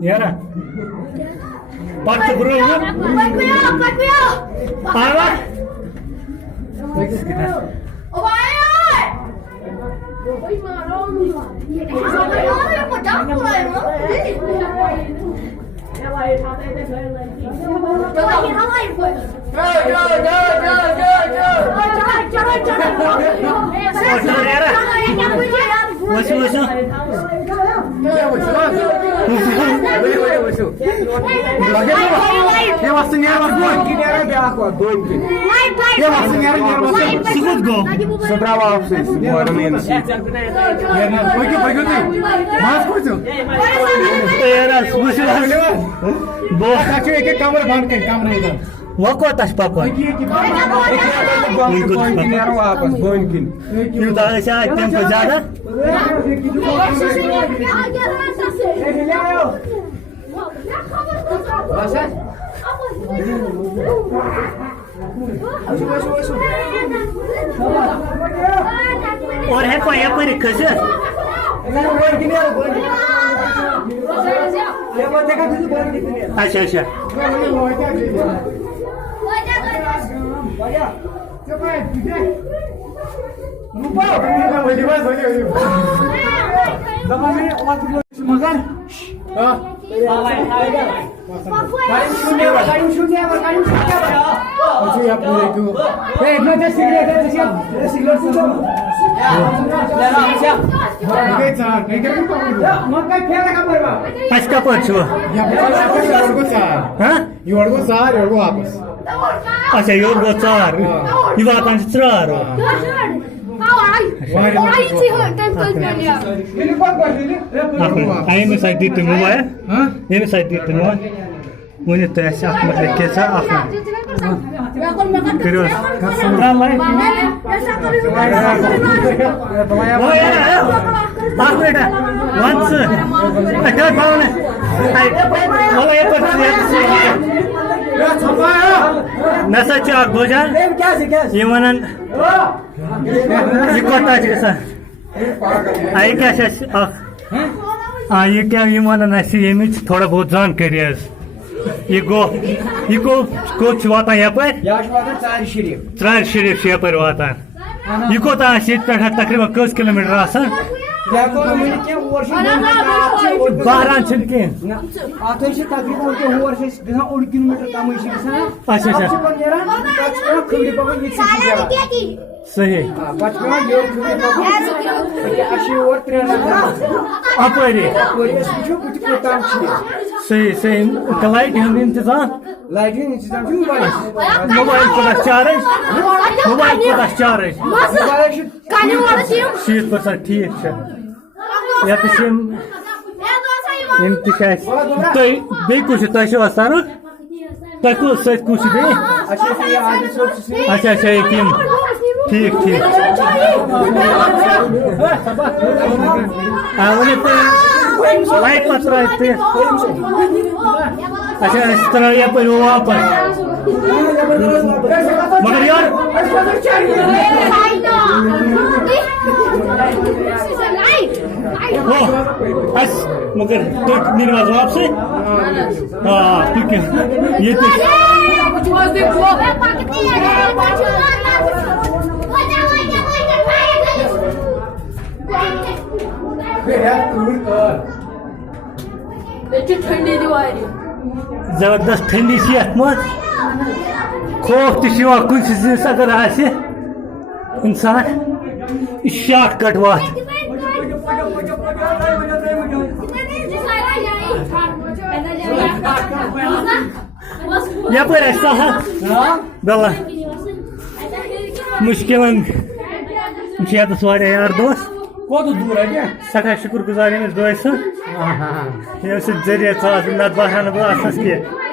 Yara. Pak bro. Apa? वो को तस पापा क्यों दाल से आज टेम्पो ज्यादा और है कोई यहाँ पर कैसे अच्छा अच्छा Pasca pățu. Iorgo țar, iorgo apăs. Așa, iorgo țar. Iva constraro. Ai mi s-ai dit în moaie? Ai mi s-ai dit în moaie? Unde te așa mă lecheța afla. Curios. Nasa cak bojan? Gimana? Ikut aja sah. Ayo क्या ये क्या ये माना नसी ये में थोड़ा बहुत जान करियस ये को कुछ वाता यहाँ पर चार शरीफ यहाँ पर वाता ये को ता शीत पर तकरीबन 10 किलोमीटर आसान बाहर छिड़के आते से तकरीबन के हुआ से बिना 1 किलोमीटर कम ही से अच्छा अच्छा खबरी पावन ये सही बचपन ये खबरी पावन अशी और 3 अपरे जो कुछ प्रोग्राम सही सही लाइट हम इंतजाम मोबाइल को चार्ज शीत पर ठीक है या तो इंतकाश तो बे कुछ तश आसान तो कुछ बे अच्छा अच्छा एक ठीक ठीक लाइट पत्र अच्छा इस तरह यहाँ पर वापस मगर यार मगर तो निर्वाज आपसे हाँ ठीक है ये तो जबरदस्त ठंडी सी मज खौफ तवा कुछ जिस अगर आसे इंसान शॉर्ट कट वात यपर सहल बल्ला मुश्किल यार दोस्त सठा शुक्र गुजार दोस्त जरिए नत बहन बस कह